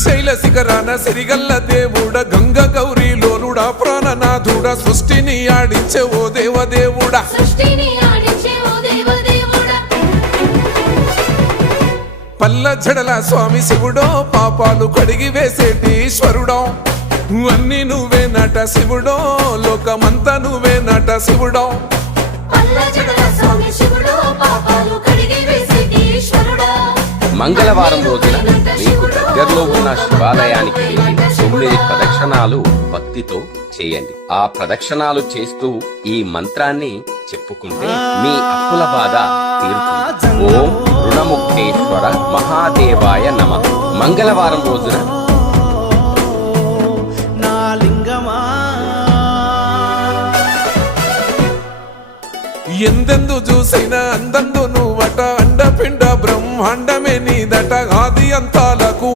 శ్రీశైల శిఖరాన సిరిగల్ల దేవుడ గంగ గౌరీ లోలుడా ప్రాణనాథుడ సృష్టిని ఆడించే ఓ దేవదేవుడా పల్ల జడల స్వామి శివుడో పాపాలు కడిగి వేసేటి ఈశ్వరుడో అన్ని నువ్వే నట శివుడో లోకమంతా నువ్వే నట శివుడో మంగళవారం రోజున మీకు దగ్గరలో ఉన్న శివాలయానికి వెళ్ళి 9 ప్రదక్షిణాలు భక్తితో చేయండి. ఆ ప్రదక్షిణాలు చేస్తూ ఈ మంత్రాన్ని చెప్పుకుంటే మీ అప్పుల బాధ తీరుతుంది. ఓం రుణముక్తేశ్వర మహాదేవాయ నమః. మంగళవారం రోజున ఎందెందు చూసైనా అందందు నువ్వట అండపిండ బ్రహ్మాండమే నీదట ఆది అంతాలకు